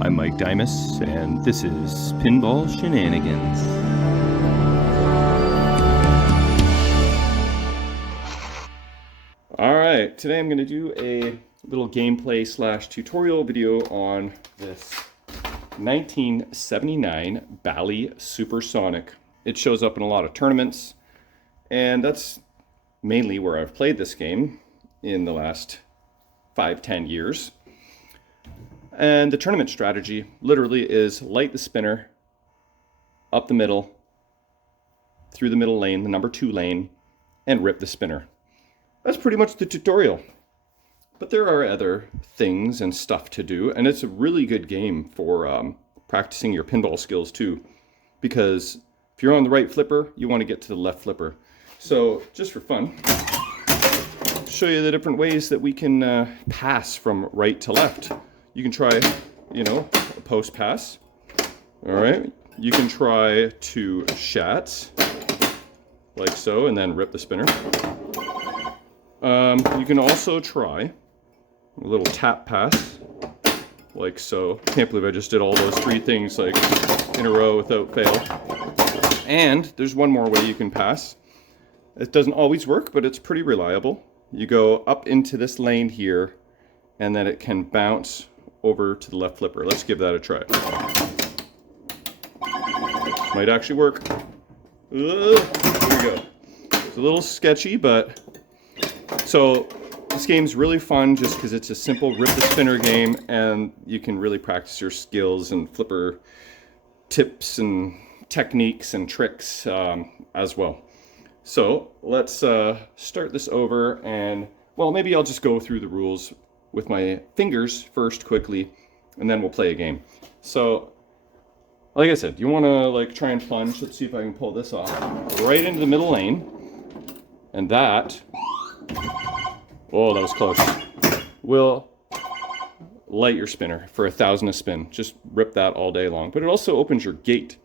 I'm Mike Dimas, and this is Pinball Shenanigans. Alright, today I'm going to do a little gameplay / tutorial video on this 1979 Bally Supersonic. It shows up in a lot of tournaments, and that's mainly where I've played this game in the last 5-10 years. And the tournament strategy literally is light the spinner up the middle, through the middle lane, the number 2 lane, and rip the spinner. That's pretty much the tutorial. But there are other things and stuff to do, and it's a really good game for practicing your pinball skills too. Because if you're on the right flipper, you want to get to the left flipper. So just for fun, I'll show you the different ways that we can pass from right to left. You can try, a post pass. All right. You can try 2 shats, like so, and then rip the spinner. You can also try a little tap pass, like so. Can't believe I just did all those 3 things like in a row without fail. And there's one more way you can pass. It doesn't always work, but it's pretty reliable. You go up into this lane here, and then it can bounce over to the left flipper. Let's give that a try. This might actually work. There we go. It's a little sketchy, but so this game's really fun just because it's a simple rip the spinner game, and you can really practice your skills and flipper tips and techniques and tricks as well. So let's start this over, and well, maybe I'll just go through the rules with my fingers first quickly, and then we'll play a game. So like I said, you want to try and plunge. Let's see if I can pull this off right into the middle lane, and that, oh, that was close, will light your spinner for 1,000 a spin. Just rip that all day long. But it also opens your gate,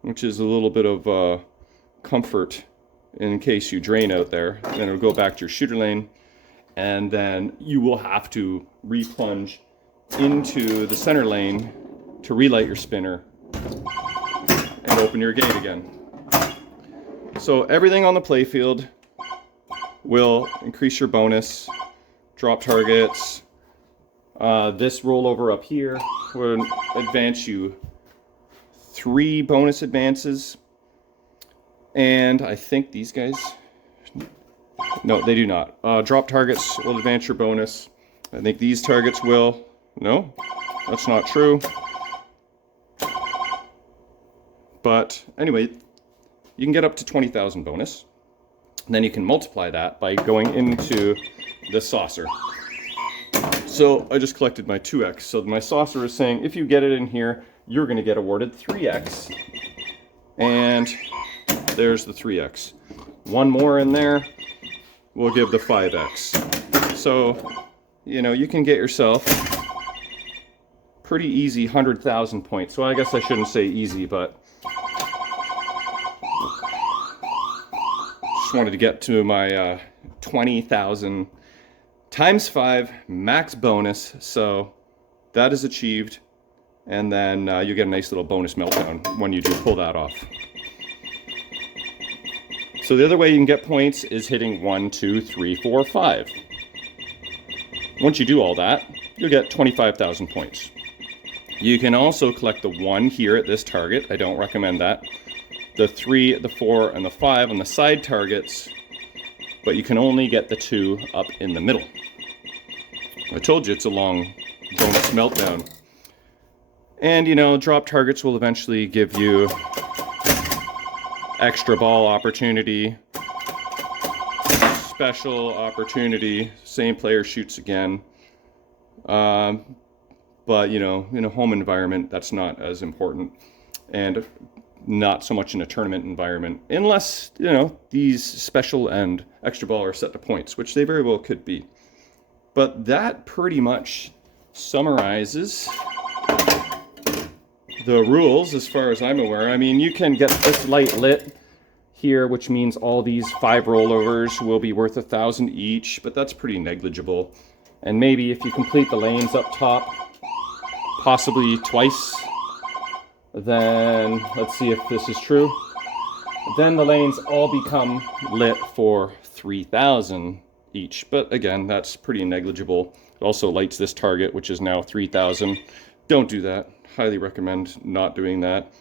which is a little bit of comfort in case you drain out there. Then it'll go back to your shooter lane, and then you will have to replunge into the center lane to relight your spinner and open your gate again. So everything on the playfield will increase your bonus, drop targets. This rollover up here will advance you 3 bonus advances. And I think these guys, no, they do not. Drop targets will advance your bonus. I think these targets will. No, that's not true. But anyway, you can get up to 20,000 bonus. And then you can multiply that by going into the saucer. So I just collected my 2x. So my saucer is saying if you get it in here, you're going to get awarded 3x. And there's the 3x. One more in there will give the 5x. So, you can get yourself pretty easy 100,000 points. So I guess I shouldn't say easy, but just wanted to get to my 20,000 times 5 max bonus. So that is achieved. And then you get a nice little bonus meltdown when you do pull that off. So the other way you can get points is hitting 1, 2, 3, 4, 5. Once you do all that, you'll get 25,000 points. You can also collect the 1 here at this target. I don't recommend that. The 3, the 4, and the 5 on the side targets, but you can only get the 2 up in the middle. I told you it's a long bonus meltdown. And drop targets will eventually give you extra ball opportunity, special opportunity, same player shoots again. But in a home environment, that's not as important, and not so much in a tournament environment, unless these special and extra ball are set to points, which they very well could be. But that pretty much summarizes the rules as far as I'm aware. I mean, you can get this light lit here, which means all these 5 rollovers will be worth 1,000 each, but that's pretty negligible. And maybe if you complete the lanes up top, possibly twice. Then, let's see if this is true. Then the lanes all become lit for 3,000 each. But again, that's pretty negligible. It also lights this target, which is now 3,000. Don't do that. Highly recommend not doing that.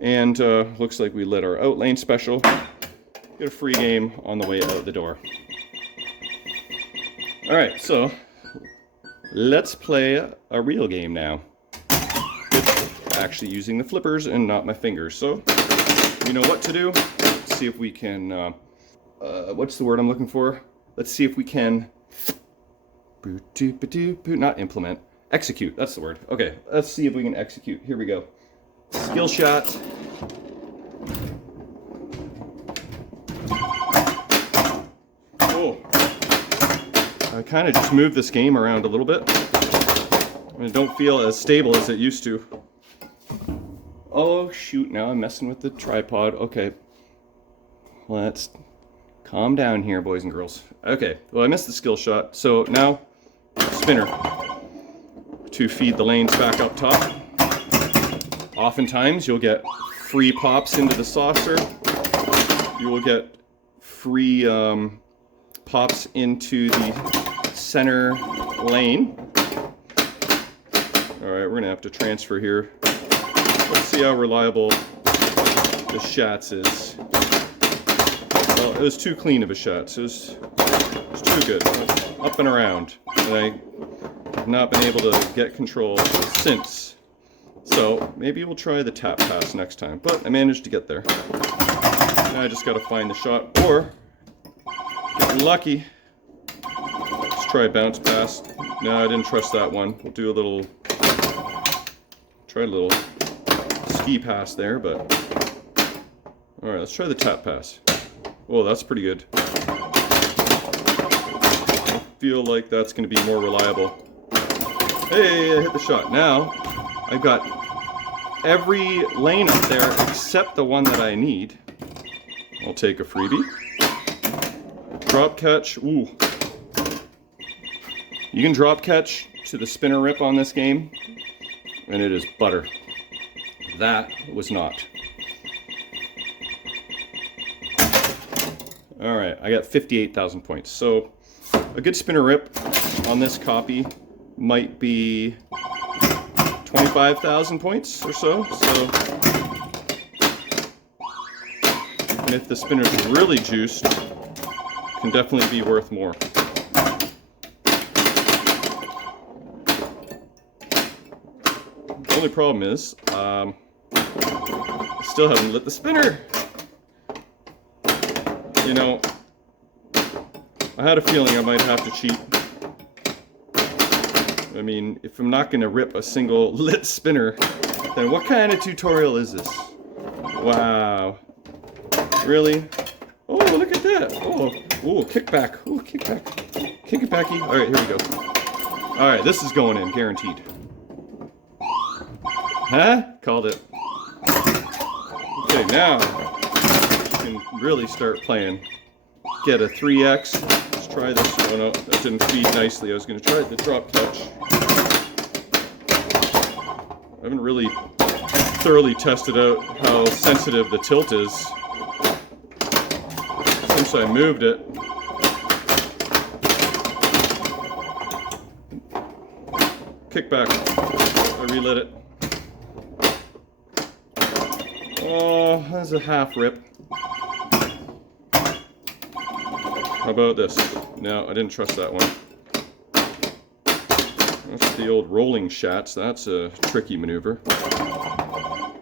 And looks like we lit our out lane special. Get a free game on the way out the door. Alright, so let's play a real game now. With actually using the flippers and not my fingers. So, you know what to do. Let's see if we can, what's the word I'm looking for? Let's see if we can, not implement, execute, that's the word. Okay, let's see if we can execute. Here we go. Skill shot. Oh. I kind of just moved this game around a little bit. I don't feel as stable as it used to. Oh shoot, now I'm messing with the tripod. Okay. Let's calm down here, boys and girls. Okay, well I missed the skill shot. So now, spinner. To feed the lanes back up top. Oftentimes you'll get free pops into the saucer. You will get free pops into the center lane. Alright, we're going to have to transfer here. Let's see how reliable the Schatz is. Well, it was too clean of a Schatz. It was too good. Up and around. And I have not been able to get control since. So maybe we'll try the tap pass next time. But I managed to get there. Now I just got to find the shot or get lucky. Let's try bounce pass. No, I didn't trust that one. We'll do a little, try a little ski pass there, but all right, let's try the tap pass. Oh, that's pretty good. I feel like that's going to be more reliable. Hey, I hit the shot. Now I've got every lane up there except the one that I need. I'll take a freebie. Drop catch. Ooh. You can drop catch to the spinner rip on this game, and it is butter. That was not. Alright, I got 58,000 points. So, a good spinner rip on this copy might be 25,000 points or so. And if the spinner's really juiced, can definitely be worth more. The only problem is, I still haven't lit the spinner. You know, I had a feeling I might have to cheat. I mean, if I'm not going to rip a single lit spinner, then what kind of tutorial is this? Wow. Really? Oh, look at that. Oh, kickback. Oh, kickback. Kick it backy. All right, here we go. All right, this is going in, guaranteed. Huh? Called it. Okay, now we can really start playing. Get a 3x. Let's try this. Oh no, that didn't feed nicely. I was going to try the drop catch. I haven't really thoroughly tested out how sensitive the tilt is since I moved it. Kickback. I relit it. Oh, that's a half rip. How about this? No, I didn't trust that one. That's the old rolling Schatz. That's a tricky maneuver. I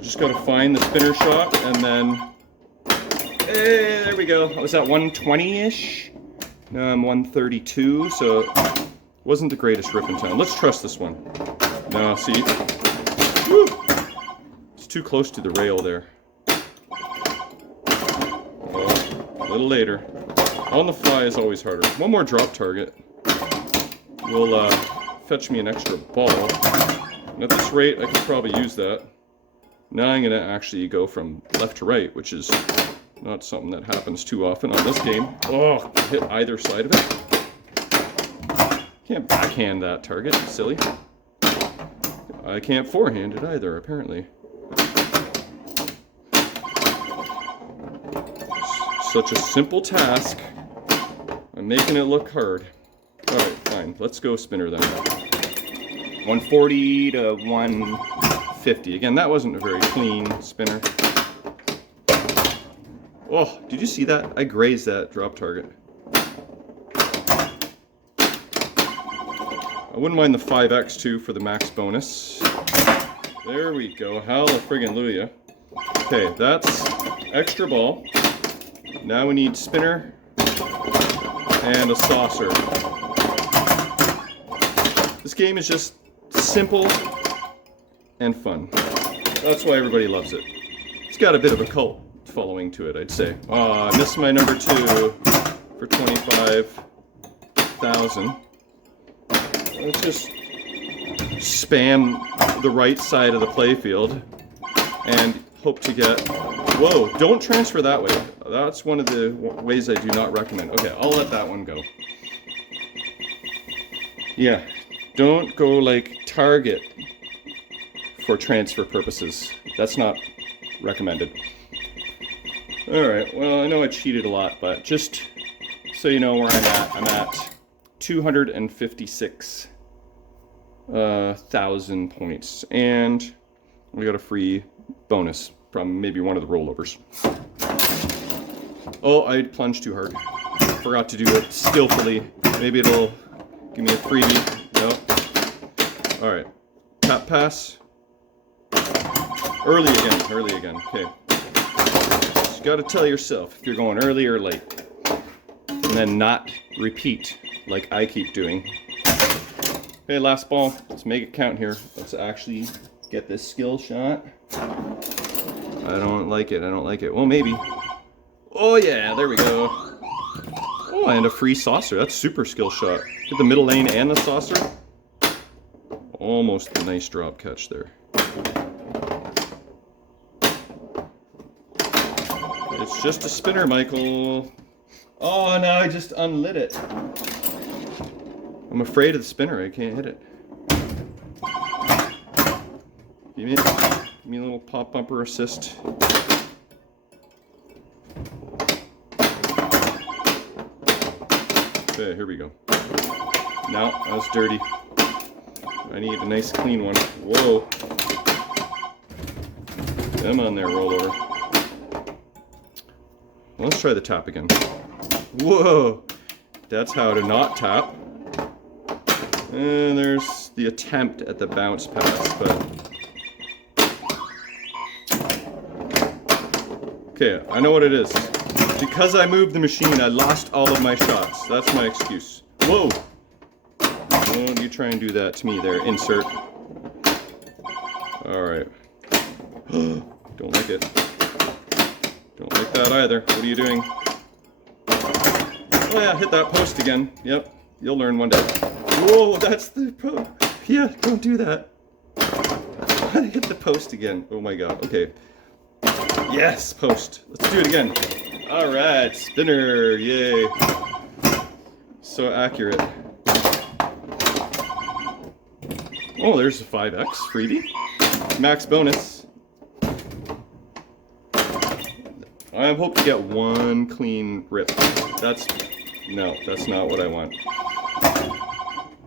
just gotta find the spinner shot and then... Hey, there we go. I was at 120-ish. Now I'm 132, so it wasn't the greatest rip in town. Let's trust this one. No, see? Woo! It's too close to the rail there. Oh, a little later. On the fly is always harder. One more drop target will fetch me an extra ball. And at this rate, I could probably use that. Now I'm going to actually go from left to right, which is not something that happens too often on this game. Oh, hit either side of it. Can't backhand that target, silly. I can't forehand it either, apparently. Such a simple task. I'm making it look hard. Alright, fine. Let's go spinner then. 140 to 150. Again, that wasn't a very clean spinner. Oh, did you see that? I grazed that drop target. I wouldn't mind the 5x too for the max bonus. There we go. Hallelujah. Okay, that's extra ball. Now we need spinner and a saucer. This game is just simple and fun. That's why everybody loves it. It's got a bit of a cult following to it, I'd say. Oh, I missed my number 2 for 25,000. Let's just spam the right side of the playfield and hope to get... Whoa, don't transfer that way. That's one of the ways I do not recommend. Okay, I'll let that one go. Yeah, don't go like target for transfer purposes. That's not recommended. Alright, well, I know I cheated a lot, but just so you know where I'm at 256,000 points. And we got a free bonus from maybe one of the rollovers. Oh, I plunged too hard. Forgot to do it skillfully. Maybe it'll give me a freebie. No. Alright. Tap pass. Early again. Okay. Just gotta tell yourself if you're going early or late. And then not repeat like I keep doing. Okay, last ball. Let's make it count here. Let's actually get this skill shot. I don't like it. Well, maybe. Oh yeah, there we go. Oh, and a free saucer. That's super skill shot. Hit the middle lane and the saucer. Almost a nice drop catch there. It's just a spinner, Michael. Oh, now I just unlit it. I'm afraid of the spinner. I can't hit it. Give me a little pop bumper assist. Okay, here we go. No, that was dirty. I need a nice clean one. Whoa. Come on there, rollover. Let's try the tap again. Whoa! That's how to not tap. And there's the attempt at the bounce pass, but... Okay, I know what it is. Because I moved the machine, I lost all of my shots. That's my excuse. Whoa! Don't you try and do that to me there, insert. Alright. Don't like it. Don't like that either. What are you doing? Oh yeah, hit that post again. Yep, you'll learn one day. Whoa, that's the post. Yeah, don't do that. I hit the post again. Oh my god, okay. Yes, post. Let's do it again. Alright, spinner, yay. So accurate. Oh, there's a 5x freebie. Max bonus. I hope to get one clean rip. No, that's not what I want.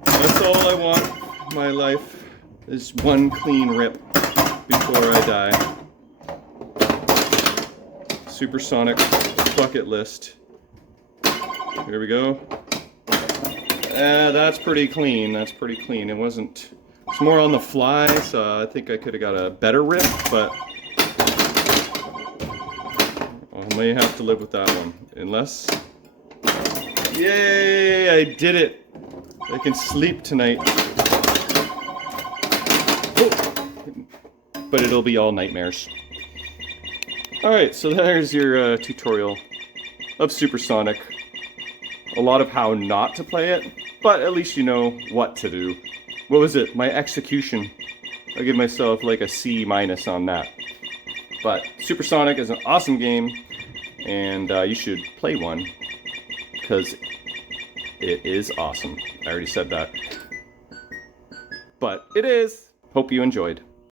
That's all I want in my life is one clean rip before I die. Supersonic bucket list. Here we go. That's pretty clean. That's pretty clean. It wasn't... It's more on the fly, so I think I could have got a better rip, but... I may have to live with that one. Unless... Yay! I did it! I can sleep tonight. Oh. But it'll be all nightmares. Alright, so there's your tutorial of Supersonic. A lot of how not to play it, but at least you know what to do. What was it? My execution. I give myself like a C- on that. But Supersonic is an awesome game, and you should play one, because it is awesome. I already said that. But it is! Hope you enjoyed.